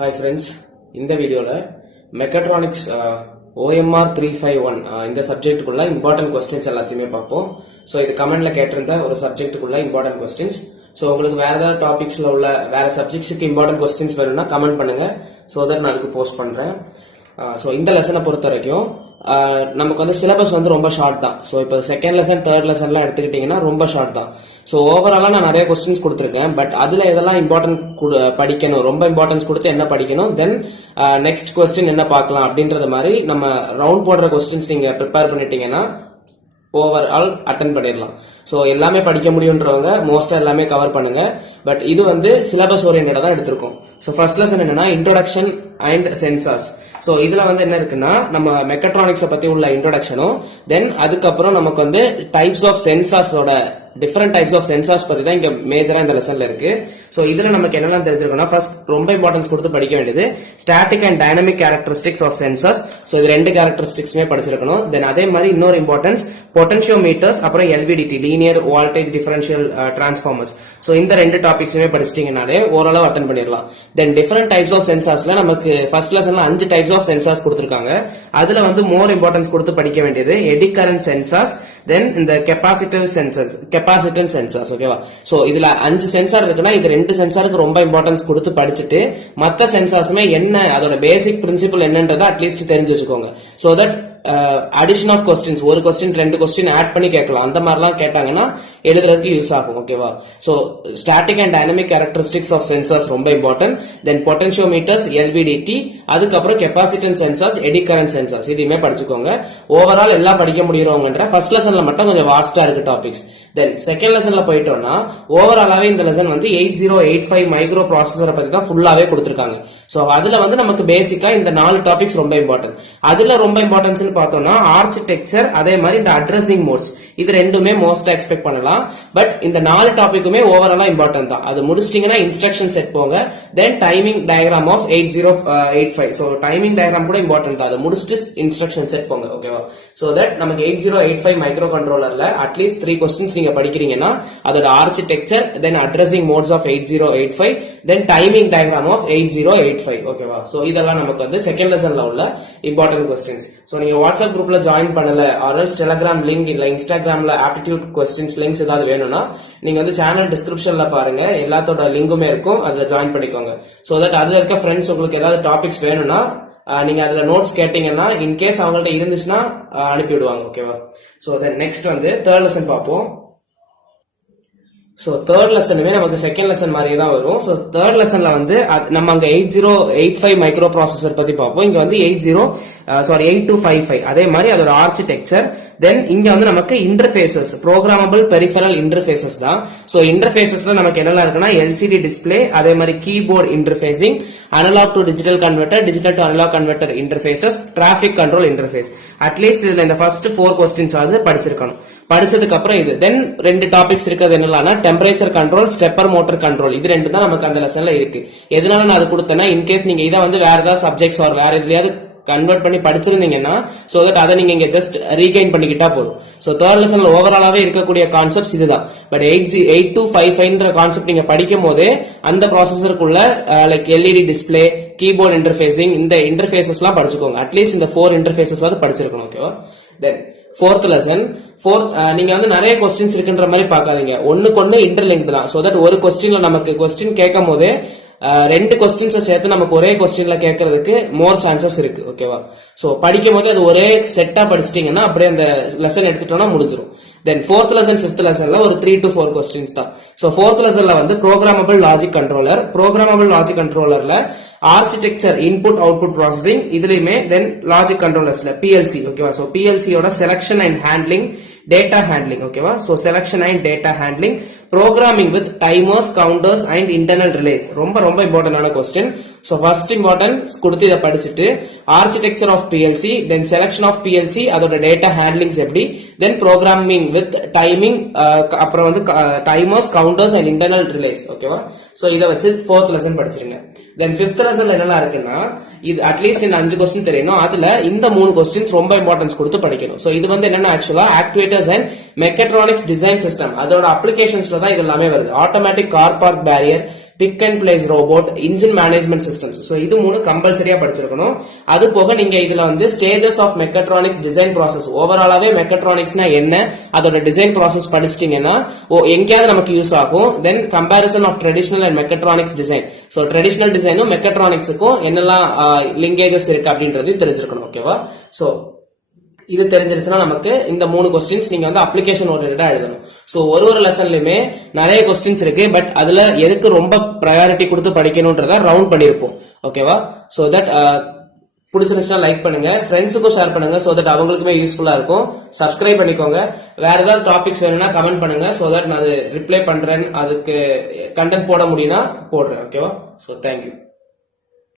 Hi friends, இந்த வீடியோல mechatronics OMR 351 இந்த சப்ஜெக்ட்டுக்குள்ள இம்பார்ட்டன்ட் கொஸ்டின்ஸ் எல்லாத்தையுமே பார்ப்போம். ஸோ இது கமெண்ட்ல கேட்டிருந்த ஒரு சப்ஜெக்ட்டுக்குள்ள இம்பார்ட்டன்ட் கொஸ்டின்ஸ். ஸோ உங்களுக்கு வேற ஏதாவது டாபிக்ஸ்ல உள்ள வேற சப்ஜெக்ட்ஸுக்கு இம்பார்ட்டன்ட் கொஸ்டின்ஸ் வேணும்னா கமெண்ட் பண்ணுங்க. ஸோ தட் நான் அதுக்கு போஸ்ட் பண்றேன். ஸோ இந்த லெசனை பொறுத்த வரைக்கும் நமக்கு வந்து சிலபஸ் வந்து ரொம்ப ஷார்ட் தான். ஸோ இப்போ செகண்ட் லெசன் தேர்ட் லெசன்லாம் எடுத்துக்கிட்டீங்கன்னா ரொம்ப ஷார்ட் தான். ஸோ ஓவராலாக நான் நிறைய கொஸ்டின்ஸ் கொடுத்துருக்கேன். பட் அதில் எதெல்லாம் இம்பார்ட்டன்ட் படிக்கணும், ரொம்ப இம்பார்ட்டன்ஸ் கொடுத்து என்ன படிக்கணும், தென் நெக்ஸ்ட் கொஸ்டின் என்ன பார்க்கலாம் அப்படின்றது மாதிரி நம்ம ரவுண்ட் போடுற கொஸ்டின்ஸ் நீங்கள் ப்ரிப்பேர் பண்ணிட்டீங்கன்னா ஓவரால் அட்டன் பண்ணிடலாம். ஸோ எல்லாமே படிக்க முடியுன்றவங்க மோஸ்டா எல்லாமே கவர் பண்ணுங்க. பட் இது வந்து சிலபஸ் ஓரியன்டா தான் எடுத்திருக்கோம். ஸோ ஃபர்ஸ்ட் லெசன் என்னன்னா இன்ட்ரோடக்ஷன் அண்ட் சென்சார்ஸ். ஸோ இதுல வந்து என்ன இருக்குன்னா நம்ம மெக்காட்ரானிக்ஸை பத்தி உள்ள இன்ட்ரோடக்ஷனும் தென் அதுக்கப்புறம் நமக்கு வந்து டைப்ஸ் ஆஃப் சென்சார்ஸோட டிஃபரெண்ட் டைப்ஸ் ஆஃப் சென்சார்ஸ் பத்தி தான் இங்க மேஜரா இந்த லெசன்ல இருக்கு. ஸோ இதுல நமக்கு என்னெல்லாம் தெரிஞ்சிருக்கோம்னா ஃபர்ஸ்ட் ரொம்ப இம்பார்ட்டன்ஸ் கொடுத்து படிக்க வேண்டியது static and dynamic characteristics of sensors. So இது ரெண்டு கேரக்டரிஸ்டிக்ஸ்மே படிச்சிருக்கணும். தென் அதே மாதிரி இன்னொரு இம்பார்ட்டன்ஸ் பொட்டன்ஷியோமீட்டர்ஸ் அப்புறம் LVDT linear voltage differential transformers. So இந்த ரெண்டு டாபிக்ஸுமே படிச்சிட்டீங்கனாலே ஓரளவு அட்டன் பண்ணிடலாம். தென் டிஃபரெண்ட் டைப்ஸ் ஆஃப் சென்சார்ஸ்ல நமக்கு ஃபர்ஸ்ட் லெசன்ல 5 டைப்ஸ் ஆஃப் சென்சார்ஸ் கொடுத்திருக்காங்க. அதுல வந்து மோர் இம்பார்ட்டன்ஸ் கொடுத்து படிக்க வேண்டியது எடி கரண்ட் சென்சார்ஸ், தென் இந்த கெபாசிட்டன்ஸ் சென்சார்ஸ். ஓகேவா? சோ இதுல 5 சென்சார் இருக்குன்னா இது 2 சென்சாருக்கு ரொம்ப இம்பார்ட்டன்ஸ் கொடுத்து படிச்சுட்டு மத்த சென்சார்ஸுமே என்ன அதோட பேசிக் பிரின்சிபல் என்னன்றதை அட்லீஸ்ட் தெரிஞ்சு வச்சுக்கோங்க. So that addition of questions ஒரு கொஸ்டின் 2 கொஸ்டின் ஆட் பண்ணி கேட்கலாம். அந்த மாதிரிலாம் கேட்டாங்கன்னா எழுதுறதுக்கு யூஸ் ஆகும். ஓகேவா? So static and dynamic characteristics of sensors ரொம்ப இம்பார்ட்டன்ட். தென் பொட்டன்ஷியோமீட்டர்ஸ், எல்விடிடி, அதுக்கப்புறம் capacitance sensors, eddy current sensors இதையுமே படிச்சுக்கோங்க. ஓவரால் எல்லாம் படிக்க முடியறவங்கன்ற ஃபர்ஸ்ட் லெசன்ல மட்டும் கொஞ்சம் வாஸ்டா இருக்கு டாபிக்ஸ். தென் செகண்ட் லெசன்ல போயிட்டோம்னா ஓவராலாவே இந்த லெசன் வந்து 8085 மைக்ரோ ப்ராசஸரை பத்தி தான் ஃபுல்லாவே கொடுத்திருக்காங்க. சோ அதுல வந்து நமக்கு பேசிக்கா இந்த 4 டாபிக்ஸ் ரொம்ப இம்பார்ட்டன்ட். அதுல ரொம்ப இம்பார்ட்டன்ஸ் பார்த்தோம்னா ஆர்க்கிடெக்சர், அதே மாதிரி இந்த அட்ரஸிங் மோட்ஸ், இது ரெண்டுமே மோஸ்டா எக்ஸ்பெக்ட் பண்ணலாம். பட் இந்த 4 டாபிக்குமே ஓவராலா இம்பார்ட்டன்ட் தான். அது முடிச்சிட்டீங்கன்னா இன்ஸ்ட்ரக்ஷன் செட் போங்க. Then timing diagram of 8085. So timing diagram கூட இம்பார்ட்டன்ட் தான். அது முடிச்சிட்டு இன்ஸ்ட்ரக்ஷன் செட் போங்க. ஓகேவா? சோ தட் நமக்கு 8085 மைக்ரோ கண்ட்ரோலர்ல அட்லீஸ்ட் 3 கொஸ்டின்ஸ் நீங்க படிக்கிறீங்கன்னா அதோட architecture, then addressing modes of 8085, then timing diagram of 8085. ஓகேவா? சோ இதெல்லாம் நமக்கு வந்து செகண்ட் லெசன்ல உள்ள இம்பார்ட்டன்ட் கொஸ்டின்ஸ். சோ நீங்க வாட்ஸ்அப் குரூப்ல ஜாயின் பண்ணல ஆர் டெலிகிராம் லிங்க் இல்ல இன்ஸ்டாகிராம்ல ஆப்டிடியூட் கொஸ்டின்ஸ் லிங்க்ஸ் ஏதாவது வேணும்னா நீங்க வந்து சேனல் டிஸ்கிரிப்ஷன்ல பாருங்க, எல்லாத்தோட லிங்குமே இருக்கும், அதுல ஜாயின் பண்ணிக்கோங்க. சோ தட் அதுல இருக்க ஃப்ரெண்ட்ஸ் உங்களுக்கு ஏதாவது டாபிக்ஸ் வேணும்னா நீங்க அதுல நோட்ஸ் கேட்டீங்கன்னா இன்கேஸ் அவங்கள்ட்ட இருந்துச்சுன்னா அனுப்பிவிடுவாங்க. ஓகேவா? சோ தென் நெக்ஸ்ட் வந்து தேர்ட் லெசன் பார்ப்போம். சோ தேர்ட் லெசனுமே நமக்கு செகண்ட் லெசன் மாதிரியே தான் வரும். சோ தேர்ட் லெசன்ல வந்து நம்ம அங்க 8085 மைக்ரோ ப்ராசஸர் பத்தி பார்ப்போம். இங்க வந்து 8255 அதே மாதிரி அதோட ஆர்க்கிடெக்சர். தென் இங்க வந்து நமக்கு இன்டர்ஃபேசஸ், ப்ரோக்ராமபிள் பெரிஃபரல் இன்டர்ஃபேசஸ் தான். சோ இன்டர்ஃபேசஸ்ல நமக்கு என்னெல்லாம் இருக்குன்னா எல்சிடி டிஸ்பிளே, அதே மாதிரி keyboard interfacing, analog to digital converter, digital to analog converter interfaces, traffic control interface. At least இதுல இந்த ஃபர்ஸ்ட் 4 கொஸ்டின்ஸ் ஆவது படிச்சிருக்கணும். படிச்சதுக்கு அப்புறம் இது தென் 2 டாபிக்ஸ் இருக்கிறது என்னன்னா temperature control, stepper motor control. இது 2 தான் நமக்கு அந்த லெசன்ல இருக்கு. எதனால நான் அது கொடுத்தேன்னா இன்கேஸ் நீங்க இதை வந்து வேற ஏதாவது சப்ஜெக்ட்ஸ் ஆர் வேற எதுலயாவது கன்வெர்ட் பண்ணி படிச்சிருந்தீங்கன்னா சோ தட் அதை நீங்க இங்க ஜஸ்ட் ரீகைன் பண்ணிக்கிட்டா போதும். சோ தேர்ட் லெசன்ல ஓவராலாவே இருக்கக்கூடிய கான்செப்ட்ஸ் இதுதான். பட் 8255 கான்செப்ட் நீங்க படிக்கும் போதே அந்த ப்ராசஸருக்குள்ள like LED display, keyboard interfacing, இந்த இன்டர்ஃபேசஸ் எல்லாம் படிச்சுக்கோங்க. அட்லீஸ்ட் இந்த 4 இன்டர்ஃபேசஸ் படிச்சிருக்கணும். ஓகேவா? தென் ஃபோர்த் லெசன் நீங்க வந்து நிறைய கொஸ்டின்ஸ் இருக்குன்ற மாதிரி பார்க்காதீங்க. ஒண்ணுக்கு இன்டர்லிங்க் தான். சோ தட் ஒரு கொஸ்டின்ல நமக்கு கொஸ்டின் கேட்கும் போதே 2 கொஸ்டின்ஸ் சேர்த்து நமக்கு ஒரே கொஸ்டின்ல கேட்கறதுக்கு மோர் சான்சஸ் இருக்கு. ஓகேவா? சோ படிக்கும் போது அது ஒரே செட்டா படிச்சிட்டீங்கன்னா அப்படியே அந்த லெசன் எடுத்துட்டோம்னா முடிஞ்சிடும். தென் ஃபோர்த் லெசன் ஃபிஃப்த் லெசன்ல ஒரு 3 to 4 கொஸ்டின்ஸ் தான். சோ ஃபோர்த் லெசன்ல வந்து programmable logic controller, programmable logic கண்ட்ரோலர்ல ஆர்க்கிடெக்சர், இன்புட் அவுட்புட் ப்ராசஸிங் இதுலயுமே, தென் லாஜிக் கண்ட்ரோலர்ஸ்ல பிஎல்சி. ஓகேவா? சோ பிஎல்சியோட selection and handling, data handling. ஓகேவா? So selection and data handling, programming with timers, counters and internal relays. ரொம்ப ரொம்ப இம்பார்ட்டன்டான கொஸ்டின். சோ ஃபர்ஸ்ட் இம்பார்ட்டன்ஸ் கொடுத்து இதை படிச்சுட்டு architecture of PLC, then selection of PLC, அதோட டேட்டா ஹேண்ட்லிங்ஸ் எப்படி, தென் ப்ரோக்ராமிங் வித் டைமிங், அப்புறம் வந்து timers, counters and internal relays. ஓகேவா? சோ இதை வச்சு ஃபோர்த் லெசன் படிச்சிருங்க. தென் ஃபிஃப்த் லெசன்ல என்னெல்லாம் இருக்குன்னா இது அட்லீஸ்ட் இந்த 5 கொஸ்டின் தெரியணும். அதுல இந்த 3 கொஸ்டின்ஸ் ரொம்ப இம்பார்ட்டன்ஸ் கொடுத்து படிக்கணும். சோ இது வந்து என்னன்னா ஆக்சுவலா actuators and mechatronics design system அதோட அப்ளிகேஷன்ஸ்ல தான் இது எல்லாமே வருது. Automatic car park barrier, pick and place robot, engine management systems. So இது மூணு கம்பல்சரியா படிச்சிருக்கணும். அது போக நீங்க இதுல வந்து stages of mechatronics design process, ஓவராலாவே மெக்கட்ரானிக்ஸ்னா என்ன, அதோட டிசைன் ப்ராசஸ் படிச்சிட்டீங்கன்னா எங்கேயாவது நமக்கு யூஸ் ஆகும். Then comparison of traditional and mechatronics design. So traditional டிசைனும் மெக்கட்ரானிக்ஸுக்கும் என்னெல்லாம் லிங்கேஜஸ் இருக்கு அப்படின்றது தெரிஞ்சிருக்கணும். ஓகேவா? சோ இது தெரிஞ்சிருச்சுன்னா நமக்கு இந்த 3 கொஸ்டின்ஸ் நீங்க வந்து அப்ளிகேஷன் ஓரியன்டா எழுதணும். சோ ஒரு லெசன்லயுமே நிறைய கொஸ்டின்ஸ் இருக்கு. பட் அதுல எதுக்கு ரொம்ப ப்ரையாரிட்டி கொடுத்து படிக்கணும்ன்றத ரவுண்ட் பண்ணிருப்போம். ஓகேவா? சோ தட் பிடிச்சிருந்துச்சுன்னா லைக் பண்ணுங்க, ஃப்ரெண்ட்ஸுக்கும் ஷேர் பண்ணுங்க. சோ தட் அவங்களுக்குமே யூஸ்ஃபுல்லா இருக்கும். சப்ஸ்கிரைப் பண்ணிக்கோங்க. வேற ஏதாவது டாபிக்ஸ் வேணும்னா கமெண்ட் பண்ணுங்க. சோ தட் நான் அது ரிப்ளை பண்றேன். அதுக்கு கண்டென்ட் போட முடியும்னா போடுறேன். ஓகேவா? So thank you.